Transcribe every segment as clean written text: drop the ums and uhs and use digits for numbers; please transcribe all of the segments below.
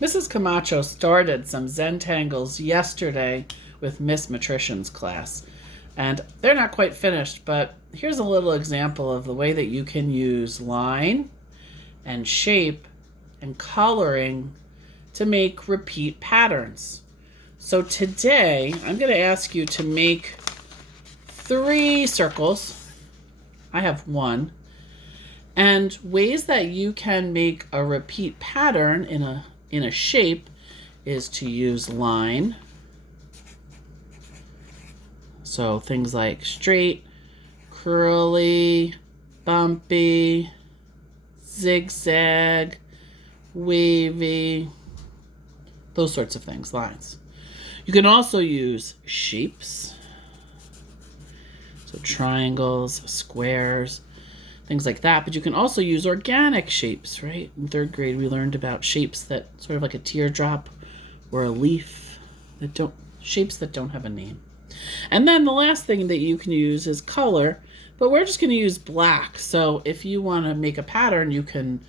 Mrs. Camacho started some Zentangles yesterday with Miss Matrician's class. And they're not quite finished, but here's a little example of the way that you can use line and shape and coloring to make repeat patterns. So today, I'm going to ask you to make 3 circles. I have 1. And ways that you can make a repeat pattern in a shape is to use line. So things like straight, curly, bumpy, zigzag, wavy, those sorts of things, lines. You can also use shapes. So triangles, squares, things like that. But you can also use organic shapes, right? In 3rd grade, we learned about shapes that sort of like a teardrop or a leaf, shapes that don't have a name. And then the last thing that you can use is color, but we're just going to use black. So if you want to make a pattern, you can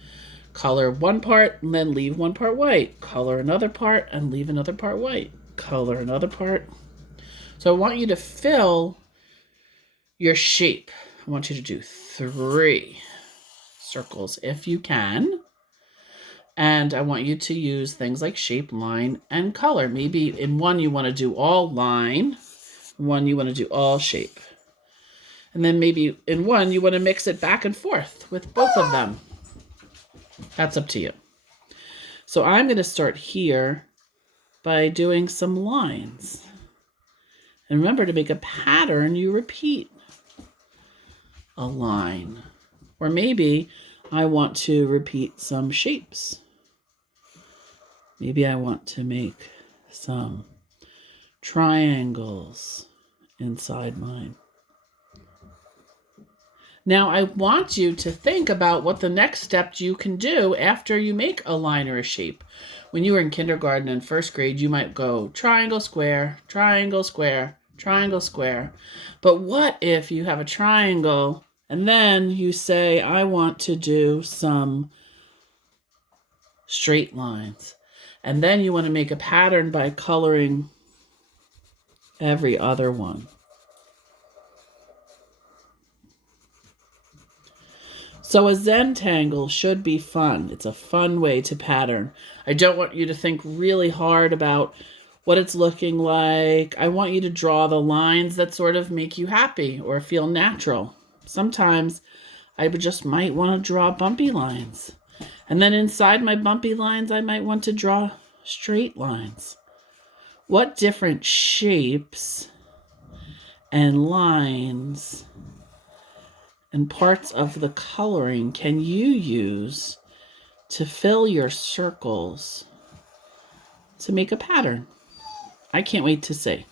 color one part and then leave one part white, color another part and leave another part white, color another part. So I want you to fill your shape. I want you to do 3 circles if you can. And I want you to use things like shape, line, and color. Maybe in one you want to do all line, one you want to do all shape. And then maybe in one you want to mix it back and forth with both of them. That's up to you. So I'm going to start here by doing some lines. And remember, to make a pattern, you repeat a line. Or maybe I want to repeat some shapes. Maybe I want to make some triangles inside mine. Now I want you to think about what the next step you can do after you make a line or a shape. When you were in kindergarten and 1st grade, you might go triangle, square, triangle, square, triangle, square. But what if you have a triangle and then you say, I want to do some straight lines. And then you want to make a pattern by coloring every other one. So a Zentangle should be fun. It's a fun way to pattern. I don't want you to think really hard about what it's looking like. I want you to draw the lines that sort of make you happy or feel natural. Sometimes I just might want to draw bumpy lines. And then inside my bumpy lines, I might want to draw straight lines. What different shapes and lines and parts of the coloring can you use to fill your circles to make a pattern? I can't wait to see.